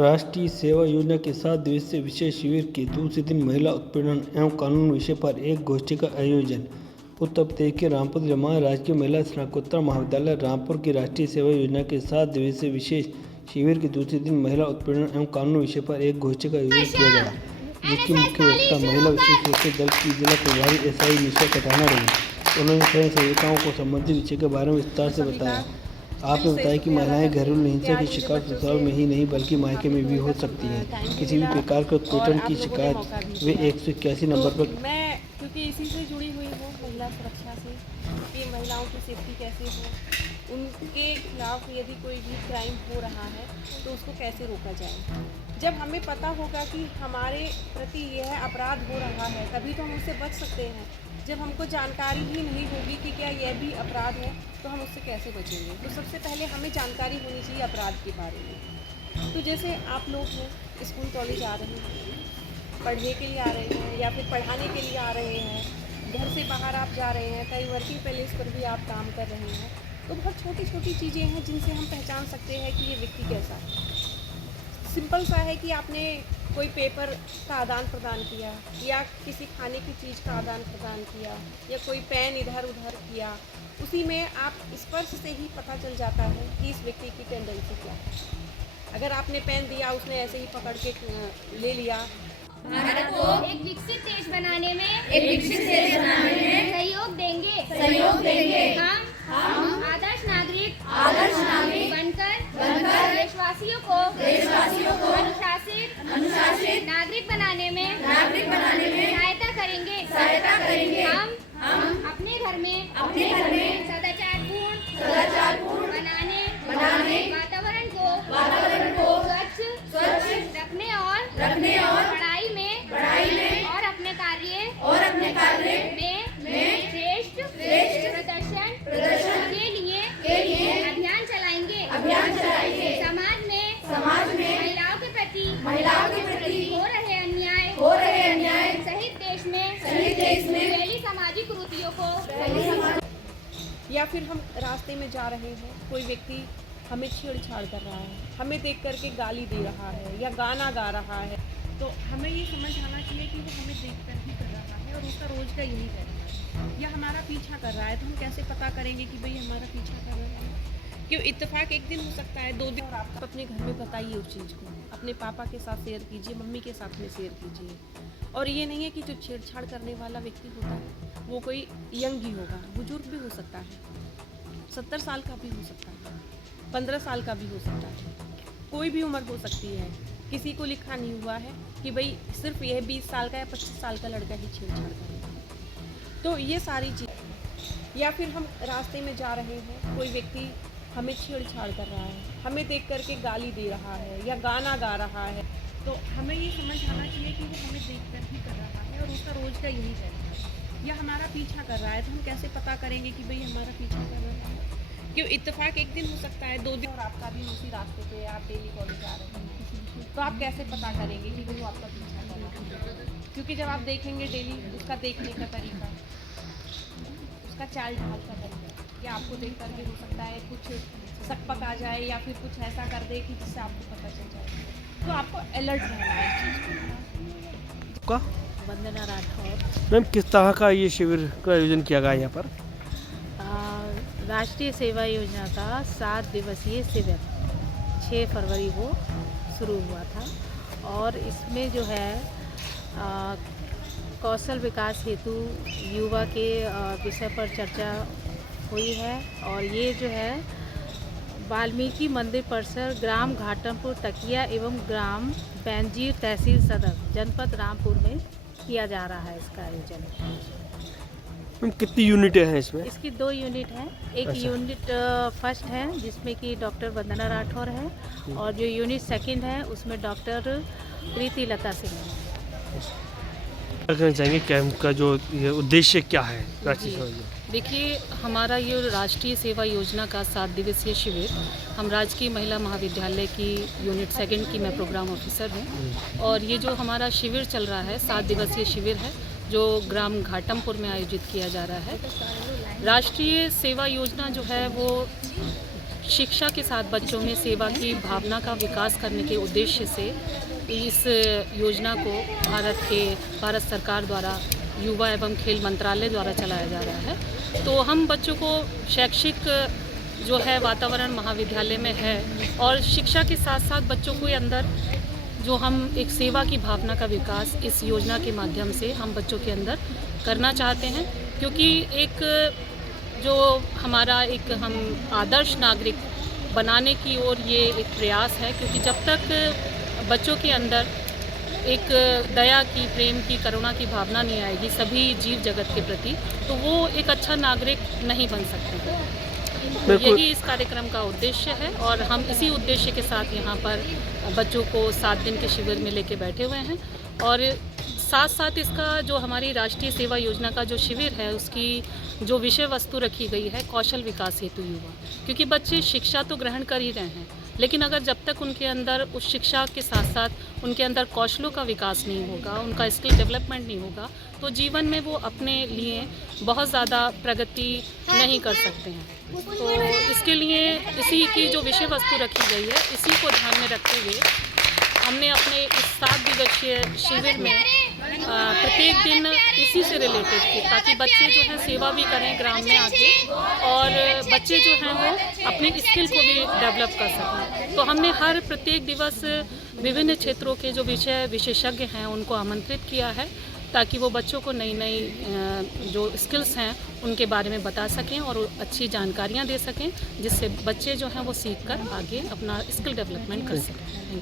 राष्ट्रीय सेवा योजना के 7 दिवसीय विशेष शिविर के दूसरे दिन महिला उत्पीड़न एवं कानून विषय पर एक गोष्ठी का आयोजन। उत्तर प्रदेश के रामपुर जमात राजकीय महिला स्नातकोत्तर महाविद्यालय रामपुर की राष्ट्रीय सेवा योजना के 7 दिवसीय विशेष शिविर के दूसरे दिन महिला उत्पीड़न एवं कानून विषय पर एक गोष्ठी का आयोजन किया गया, जिसकी मुख्य वक्ता महिला विशेष रूप से दल की जिला प्रभारी SI निशा कटाना रही। उन्होंने स्वयं सेविकाओं को संबंधित विषय के बारे में विस्तार से बताया। आपने बताया कि महिलाएं घरेलू हिंसा की शिकायत ससुराल में ही नहीं बल्कि मायके में भी हो सकती हैं। किसी भी प्रकार के उत्पीड़न की शिकायत वे 181 नंबर पर। मैं क्योंकि इसी से जुड़ी हुई हूँ, महिला सुरक्षा से, कि महिलाओं की सेफ्टी कैसे हो, उनके खिलाफ यदि कोई भी क्राइम हो रहा है तो उसको कैसे रोका जाए। जब हमें पता होगा कि हमारे प्रति यह अपराध हो रहा है तभी तो हम उससे बच सकते हैं। जब हमको जानकारी ही नहीं होगी कि क्या यह भी अपराध है तो हम उससे कैसे बचेंगे। तो सबसे पहले हमें जानकारी होनी चाहिए अपराध के बारे में। तो जैसे आप लोग हैं, स्कूल कॉलेज आ रहे हैं, पढ़ने के लिए आ रहे हैं या फिर पढ़ाने के लिए आ रहे हैं, घर से बाहर आप जा रहे हैं, कहीं वर्किंग प्लेस पर भी आप काम कर रहे हैं, तो बहुत छोटी छोटी चीज़ें हैं जिनसे हम पहचान सकते हैं कि ये व्यक्ति कैसा है। सिंपल सा है कि आपने कोई पेपर का आदान प्रदान किया या किसी खाने की चीज़ का आदान प्रदान किया या कोई पेन इधर उधर किया, उसी में आप स्पर्श से ही पता चल जाता है कि इस व्यक्ति की टेंडेंसी क्या है। अगर आपने पेन दिया, उसने ऐसे ही पकड़ के ले लिया। भारत को एक विकसित देश बनाने में सहयोग देंगे। हम आदर्श नागरिक बनकर देशवासियों को अनुशासित नागरिक बनाने में सहायता करेंगे। हम अपने घर में सदाचारपूर्ण बनाने वातावरण को स्वच्छ रखने और पढ़ाई में और अपने कार्य में श्रेष्ठ प्रदर्शन के लिए अभियान चलाएंगे। समाज में महिलाओं के प्रति हो रहे अन्याय सहित देश में फैली सामाजिक कुरीतियों को। या फिर हम रास्ते में जा रहे हैं, कोई व्यक्ति हमें छेड़छाड़ कर रहा है, हमें देख करके गाली दे रहा है या गाना गा रहा है, तो हमें ये समझ आना चाहिए कि वो हमें देख कर ही कर रहा है और उसका रोज का यही तरीका है या हमारा पीछा कर रहा है। तो हम कैसे पता करेंगे कि भाई हमारा पीछा कर रहा है? क्यों इत्तेफाक एक दिन हो सकता है, 2 दिन। और आप अपने घर में बताइए उस चीज़ को, अपने पापा के साथ शेयर कीजिए, मम्मी के साथ में शेयर कीजिए। और ये नहीं है कि जो छेड़छाड़ करने वाला व्यक्ति होता है वो कोई यंग ही होगा, बुजुर्ग भी हो सकता है, 70 साल का भी हो सकता है, 15 साल का भी हो सकता है, कोई भी उम्र हो सकती है। किसी को लिखा नहीं हुआ है कि भाई सिर्फ यह 20 साल का या 25 साल का लड़का ही छेड़छाड़ करेगा। तो ये सारी चीज़। या फिर हम रास्ते में जा रहे हैं, कोई व्यक्ति हमें छेड़छाड़ कर रहा है, हमें देख करके गाली दे रहा है या गाना गा रहा है, तो हमें ये समझ आना चाहिए कि वो हमें देख कर ही कर रहा है और उसका रोज का यही तरीका है या हमारा पीछा कर रहा है। तो हम कैसे पता करेंगे कि भाई हमारा पीछा कर रहा है? क्यों इत्तेफाक एक दिन हो सकता है, 2 दिन। और आपका भी उसी रास्ते पे आप डेली कॉलेज आ रहे हैं, तो आप कैसे पता करेंगे कि वो आपका पीछा कर रहा है? क्योंकि जब आप देखेंगे डेली उसका देखने का तरीका, उसका चाल ढाल का तरीका, या आपको देख करके हो सकता है कुछ सकपक आ जाए या फिर कुछ ऐसा कर दे कि जिससे आपको पता चल जाए। तो आपको अलर्ट रहना है इस चीज़ को। वंदना राठौर। मैम, किस तरह का ये शिविर का आयोजन किया गया यहाँ पर? राष्ट्रीय सेवा योजना का 7 दिवसीय शिविर 6 फरवरी को शुरू हुआ था और इसमें जो है कौशल विकास हेतु युवा के विषय पर चर्चा हुई है। और ये जो है वाल्मीकि मंदिर परिसर, ग्राम घाटमपुर तकिया एवं ग्राम बैंजीर, तहसील सदर, जनपद रामपुर में किया जा रहा है इसका आयोजन। कितनी यूनिटें हैं इसमें? इसकी 2 यूनिट हैं। एक यूनिट फर्स्ट है जिसमें कि डॉक्टर वंदना राठौर है और जो यूनिट सेकंड है उसमें डॉक्टर प्रीति लता सिंह है। कहना चाहेंगे कैंप का जो ये उद्देश्य क्या है राष्ट्रीय सेवा योजना? देखिए, हमारा ये राष्ट्रीय सेवा योजना का 7 दिवसीय शिविर, हम राजकीय महिला महाविद्यालय की यूनिट सेकंड की मैं प्रोग्राम ऑफिसर हूँ और ये जो हमारा शिविर चल रहा है 7 दिवसीय शिविर है जो ग्राम घाटमपुर में आयोजित किया जा रहा है। राष्ट्रीय सेवा योजना जो है वो शिक्षा के साथ बच्चों में सेवा की भावना का विकास करने के उद्देश्य से इस योजना को भारत सरकार द्वारा युवा एवं खेल मंत्रालय द्वारा चलाया जा रहा है। तो हम बच्चों को शैक्षिक जो है वातावरण महाविद्यालय में है और शिक्षा के साथ साथ बच्चों के अंदर जो हम एक सेवा की भावना का विकास इस योजना के माध्यम से हम बच्चों के अंदर करना चाहते हैं, क्योंकि एक जो हमारा एक हम आदर्श नागरिक बनाने की ओर ये एक प्रयास है। क्योंकि जब तक बच्चों के अंदर एक दया की, प्रेम की, करुणा की भावना नहीं आएगी सभी जीव जगत के प्रति, तो वो एक अच्छा नागरिक नहीं बन सकते। यही इस कार्यक्रम का उद्देश्य है और हम इसी उद्देश्य के साथ यहाँ पर बच्चों को 7 दिन के शिविर में लेके बैठे हुए हैं। और साथ साथ इसका जो हमारी राष्ट्रीय सेवा योजना का जो शिविर है उसकी जो विषय वस्तु रखी गई है कौशल विकास हेतु युवा। क्योंकि बच्चे शिक्षा तो ग्रहण कर ही रहे हैं, लेकिन अगर जब तक उनके अंदर उस शिक्षा के साथ साथ उनके अंदर कौशलों का विकास नहीं होगा, उनका स्किल डेवलपमेंट नहीं होगा, तो जीवन में वो अपने लिए बहुत ज़्यादा प्रगति नहीं कर सकते हैं। तो इसके लिए इसी की जो विषय वस्तु रखी गई है इसी को ध्यान में रखते हुए हमने अपने इस 7 दिवसीय शिविर में प्रत्येक दिन इसी से रिलेटेड की, ताकि बच्चे जो हैं सेवा भी करें ग्राम में आके और बच्चे जो हैं वो अपने स्किल को भी डेवलप कर सकें। तो हमने हर प्रत्येक दिवस विभिन्न क्षेत्रों के जो विशेषज्ञ हैं उनको आमंत्रित किया है, ताकि वो बच्चों को नई नई जो स्किल्स हैं उनके बारे में बता सकें और अच्छी जानकारियाँ दे सकें, जिससे बच्चे जो हैं वो सीख कर आगे अपना स्किल डेवलपमेंट कर सकें। Thank you.